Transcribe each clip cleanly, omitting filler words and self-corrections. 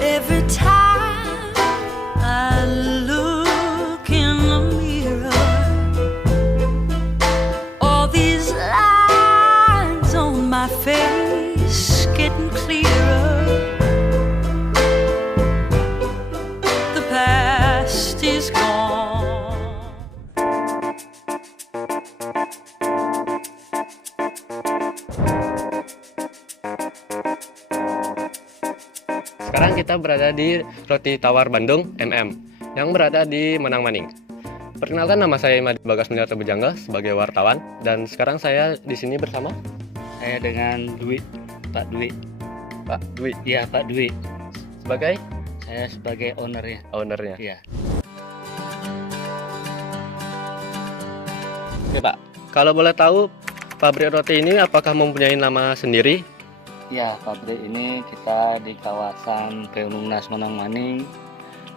Every time I look in the mirror, all these lines on my face getting clearer. The past is gone. Sekarang kita berada di Roti Tawar Bandung MM yang berada di Menang Maning. Perkenalkan, nama saya Imadi Bagas Munarto Bujangga sebagai wartawan, dan sekarang saya di sini bersama Saya dengan Dwi, Pak Dwi. Pak Dwi. Iya, Pak Dwi. Sebagai Saya sebagai ownernya. ownernya. Iya. Oke Pak, kalau boleh tahu pabrik roti ini apakah mempunyai nama sendiri? Ya, pabrik ini kita di kawasan Peunungnas Menang Maning.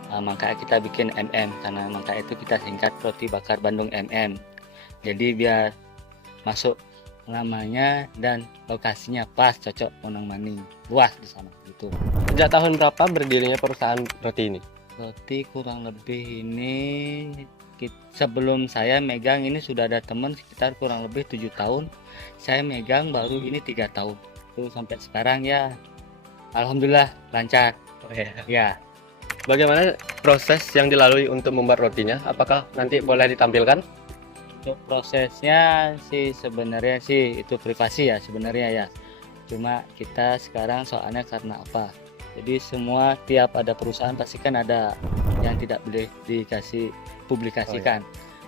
Makanya kita bikin MM, karena makanya itu kita singkat Roti Bakar Bandung MM. Jadi biar masuk namanya dan lokasinya pas, cocok Menang Maning, luas di sana gitu. Sejak tahun berapa berdirinya perusahaan roti ini? Roti kurang lebih ini sebelum saya megang ini sudah ada teman sekitar kurang lebih 7 tahun. Saya megang baru ini 3 tahun. Itu sampai sekarang ya alhamdulillah lancar. Oh, ya. Ya, Bagaimana proses yang dilalui untuk membuat rotinya? Apakah nanti boleh ditampilkan? untuk prosesnya sih sebenarnya sih itu privasi ya sebenarnya ya. Cuma kita sekarang soalnya karena apa? Jadi semua tiap ada perusahaan pasti kan ada yang tidak boleh dikasih publikasikan.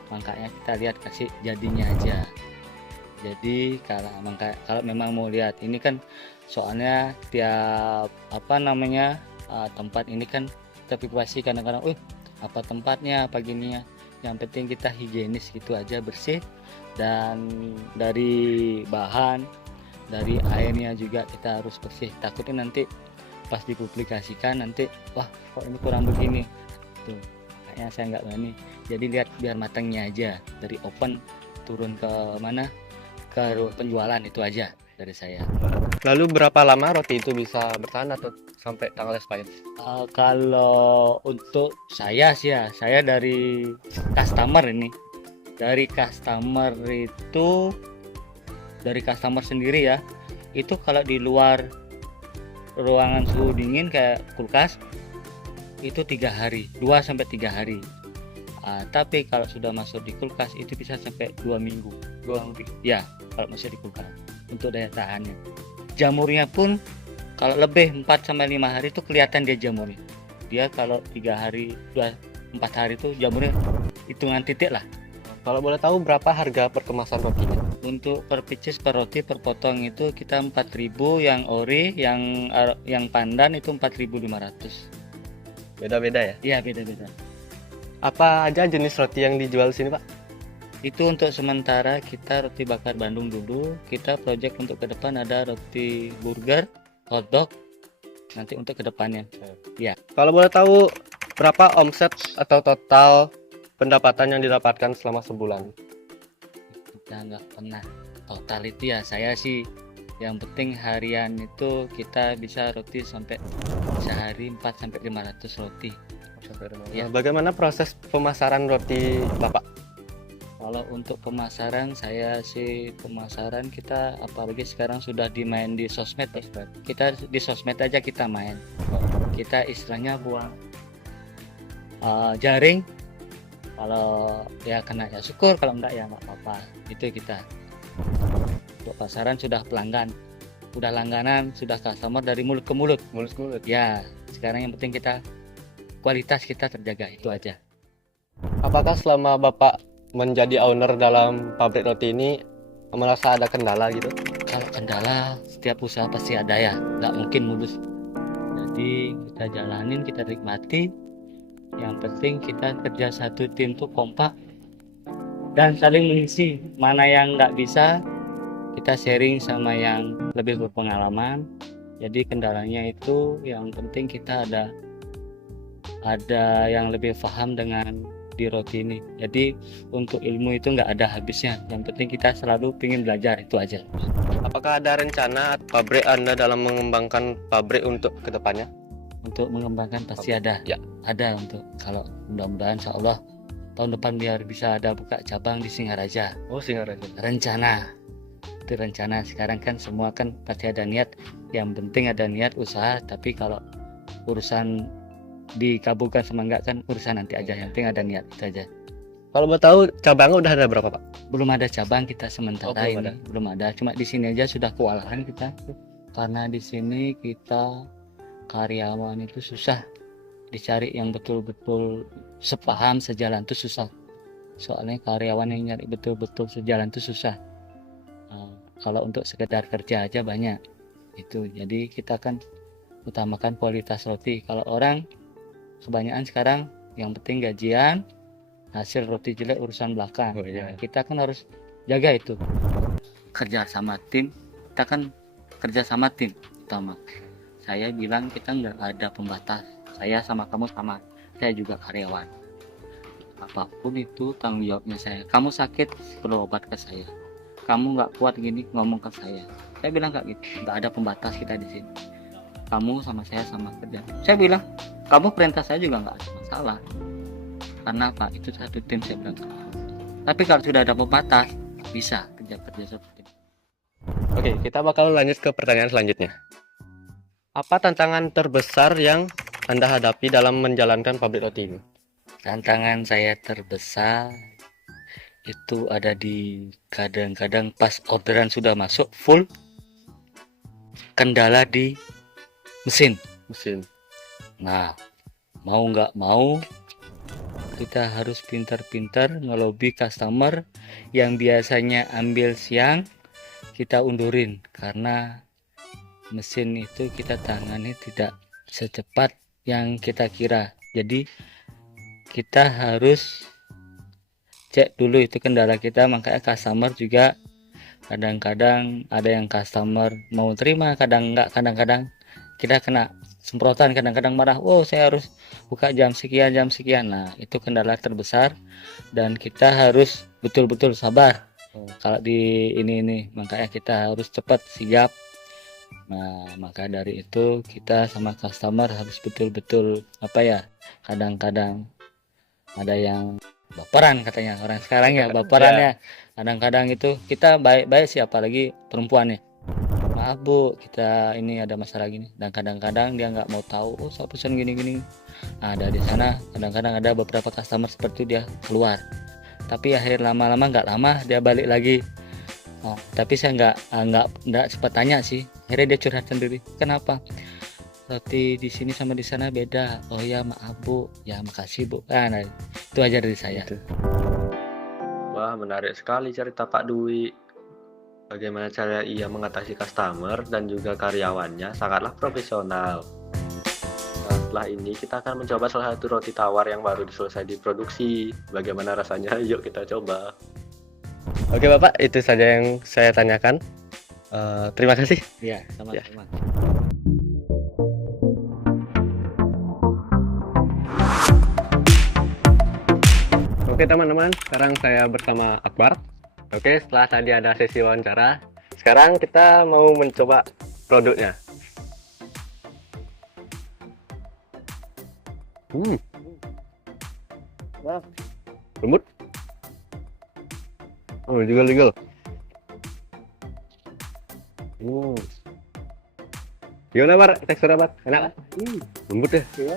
Makanya kita lihat kasih jadinya aja. Jadi kalau memang mau lihat ini kan soalnya tiap tempat ini kan kita privasi, kadang-kadang apa tempatnya apa gininya, yang penting kita higienis gitu aja, bersih, dan dari bahan dari airnya juga kita harus bersih, takutnya nanti pas dipublikasikan nanti wah kok ini kurang begini tuh, kayaknya saya nggak berani. Jadi lihat biar matangnya aja, dari open turun ke mana ke penjualan, itu aja dari saya. Lalu berapa lama roti itu bisa bertahan atau sampai tanggal expired? Kalau untuk saya sih ya, saya dari customer ini, dari customer sendiri ya, itu kalau di luar ruangan suhu dingin kayak kulkas itu 3 hari, 2-3 hari. Tapi kalau sudah masuk di kulkas itu bisa sampai 2 minggu. 2 minggu. Ya, kalau masuk di kulkas untuk daya tahannya. Jamurnya pun kalau lebih 4-5 hari itu kelihatan dia jamurnya. Dia kalau 3 hari, 4 hari itu jamurnya hitungan titik lah. Kalau boleh tahu berapa harga per kemasan rotinya? Untuk per pieces per roti per potong itu kita 4.000, yang ori, yang pandan itu 4.500. Beda-beda ya? Iya, beda-beda. Apa aja jenis roti yang dijual di sini Pak? Itu untuk sementara kita Roti Bakar Bandung dulu. Kita project untuk ke depan ada roti burger, hotdog, nanti untuk kedepannya. Ya. Kalau boleh tahu berapa omset atau total pendapatan yang didapatkan selama sebulan? Kita nggak pernah total itu ya, saya sih yang penting harian itu kita bisa roti sampai sehari 400-500 roti. Ya. Bagaimana proses pemasaran roti Bapak? Kalau untuk pemasaran kita apalagi sekarang sudah dimain di sosmed ya. Kita di sosmed aja kita main. Kita istilahnya buang jaring. Kalau ya kena ya syukur, kalau enggak ya nggak apa-apa. Itu kita. Untuk pasaran sudah pelanggan, udah langganan, sudah customer dari mulut ke mulut. Mulut ke mulut. Ya, sekarang yang penting kualitas kita terjaga, itu aja. Apakah selama Bapak menjadi owner dalam pabrik roti ini merasa ada kendala gitu? kalau kendala setiap usaha pasti ada ya, nggak mungkin mulus. Jadi kita jalanin, kita nikmati. Yang penting kita kerja satu tim tuh kompak dan saling mengisi. Mana yang nggak bisa, kita sharing sama yang lebih berpengalaman. Jadi kendalanya itu yang penting kita ada yang lebih paham dengan di roti ini. Jadi untuk ilmu itu nggak ada habisnya. Yang penting kita selalu ingin belajar, itu aja. Apakah ada rencana pabrik Anda dalam mengembangkan pabrik untuk kedepannya? Untuk mengembangkan pasti ada. Ya. Ada untuk kalau mudah-mudahan insya Allah tahun depan biar bisa ada buka cabang di Singaraja. Oh, Singaraja. Rencana. Itu rencana. Sekarang kan semua kan pasti ada niat. Yang penting ada niat usaha. Tapi kalau urusan dikabulkan sama enggak kan urusan nanti aja. Yang penting ada niat, itu aja. Kalau mau tahu cabangnya udah ada berapa, Pak? Belum ada cabang kita sementara belum ini. ada. Belum ada. Cuma di sini aja sudah kewalahan kita. Karena di sini kita karyawan itu susah. Dicari yang betul-betul sepaham, sejalan itu susah. Soalnya karyawan yang nyari betul-betul sejalan itu susah. Kalau untuk sekedar kerja aja banyak. Itu. Jadi kita kan utamakan kualitas roti. Kalau orang kebanyakan sekarang yang penting gajian, hasil roti jelek urusan belakang. Oh, iya. Kita kan harus jaga itu. Kerja sama tim, kita kan kerja sama tim utama. Saya bilang kita nggak ada pembatas. Saya sama kamu sama. Saya juga karyawan. Apapun itu tanggung jawabnya saya. Kamu sakit, perlu obat ke saya. Kamu nggak kuat gini, ngomong ke saya. Saya bilang nggak gitu. Nggak ada pembatas kita di sini. Kamu sama saya sama kerja. Saya bilang, kamu perintah saya juga nggak ada masalah. Karena apa? Itu satu tim, saya bilang. Tapi kalau sudah ada pembatas, bisa kerja seperti itu. Oke, kita bakal lanjut ke pertanyaan selanjutnya. Apa tantangan terbesar yang Anda hadapi dalam menjalankan pabrik roti ini? Tantangan saya terbesar itu ada di kadang-kadang pas orderan sudah masuk full, kendala di mesin. Nah, mau nggak mau kita harus pintar-pintar ngelobi customer yang biasanya ambil siang, kita undurin karena mesin itu kita tangani tidak secepat yang kita kira. Jadi kita harus cek dulu itu kendala kita. Makanya customer juga kadang-kadang ada yang customer mau terima, kadang enggak, kadang-kadang kita kena semprotan, kadang-kadang marah, oh saya harus buka jam sekian. Nah itu kendala terbesar dan kita harus betul-betul sabar. Kalau di ini makanya kita harus cepat sigap. Nah maka dari itu kita sama customer harus betul-betul kadang-kadang ada yang baperan katanya orang sekarang ya, baperan ya. Kadang-kadang itu kita baik-baik sih, apalagi perempuan ya. Maaf bu, kita ini ada masalah gini. Dan kadang-kadang dia nggak mau tahu, oh saya pesan gini-gini. Nah dari sana kadang-kadang ada beberapa customer seperti dia keluar. Tapi akhir lama-lama nggak lama dia balik lagi. Oh, tapi saya nggak sempat tanya sih. Akhirnya dia curhat sendiri. Kenapa? Roti di sini sama di sana beda. Oh ya maaf bu. Ya makasih bu. Nah itu aja dari saya. Wah, menarik sekali cerita Pak Dwi. Bagaimana cara ia mengatasi customer dan juga karyawannya sangatlah profesional. Nah, setelah ini kita akan mencoba salah satu roti tawar yang baru selesai diproduksi. Bagaimana rasanya? Yuk kita coba. Oke Bapak, itu saja yang saya tanyakan. Terima kasih. Ya, sama-sama. Oke teman-teman, sekarang saya bersama Akbar. Oke, setelah tadi ada sesi wawancara, sekarang kita mau mencoba produknya. Lembut. Oh, legal. Gimana Bar? Teksturnya Bar? Enak kan? Lembut ya? Iya.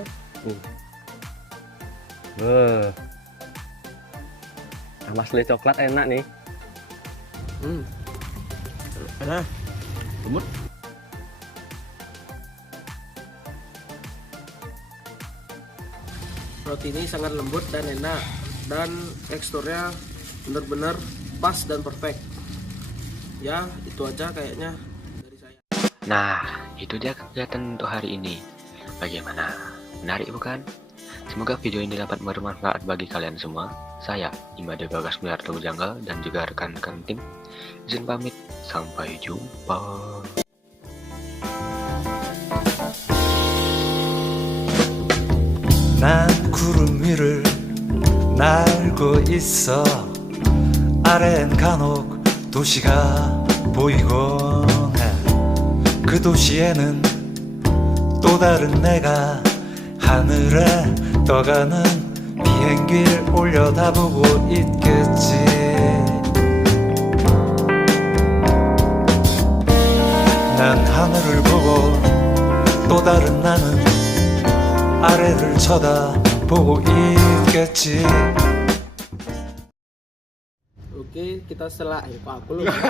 Sama selai coklat enak nih. Enak. Lembut. Roti ini sangat lembut dan enak, dan teksturnya benar-benar pas dan perfect. Ya, itu aja kayaknya dari saya. Nah, itu dia kegiatan untuk hari ini. Bagaimana? Menarik bukan? Semoga video ini dapat bermanfaat bagi kalian semua. Saya, Imade Bagas Miarto Janggal, dan juga rekan-rekan tim izin pamit. Sampai jumpa. 난 구름 위를 날고 있어. 아래엔 간혹 도시가 보이곤 해. 그 도시에는 또 다른 내가 하늘에 떠가는 비행기를 올려다보고 있겠지. 난 하늘을 보고 또 다른 나는 아래를 쳐다보고 있겠지. Oke, kita setelah aku lupa.